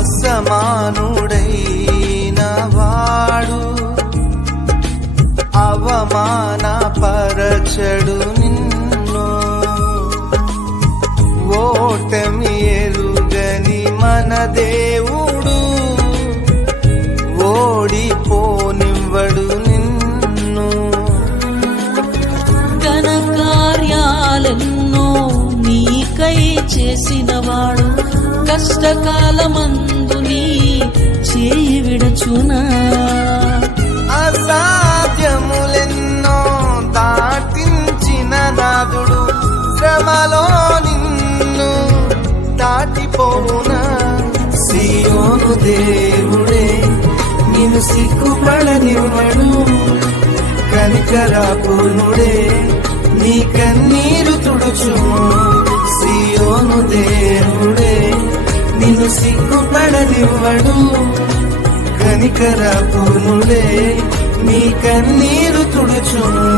అసమానుడైన వాడు అవమానపరచడు నిన్ను. ఓటమి ఎరుగని మన దేవుడు ఓడిపోనివ్వడు నిన్ను. ఘన కార్యాలెన్నో నీకై చేసినవాడు కష్టకాలమందు నీ చేయి విడచునా. అసాధ్యములెన్నో దాటించిన నాదుడు శ్రమలో నిన్ను దాటిపోవునా. సియోను దేవుడే నిన్ను సిగ్గుపడనివ్వడు, కనికరాపూర్ణుడే నీ కన్నీరు తుడుచును. సియోను దేవుడే నిన్ను సిగ్గుపడనివ్వడు, కనికరాపూర్ణుడే నీ కన్నీరు తుడుచును.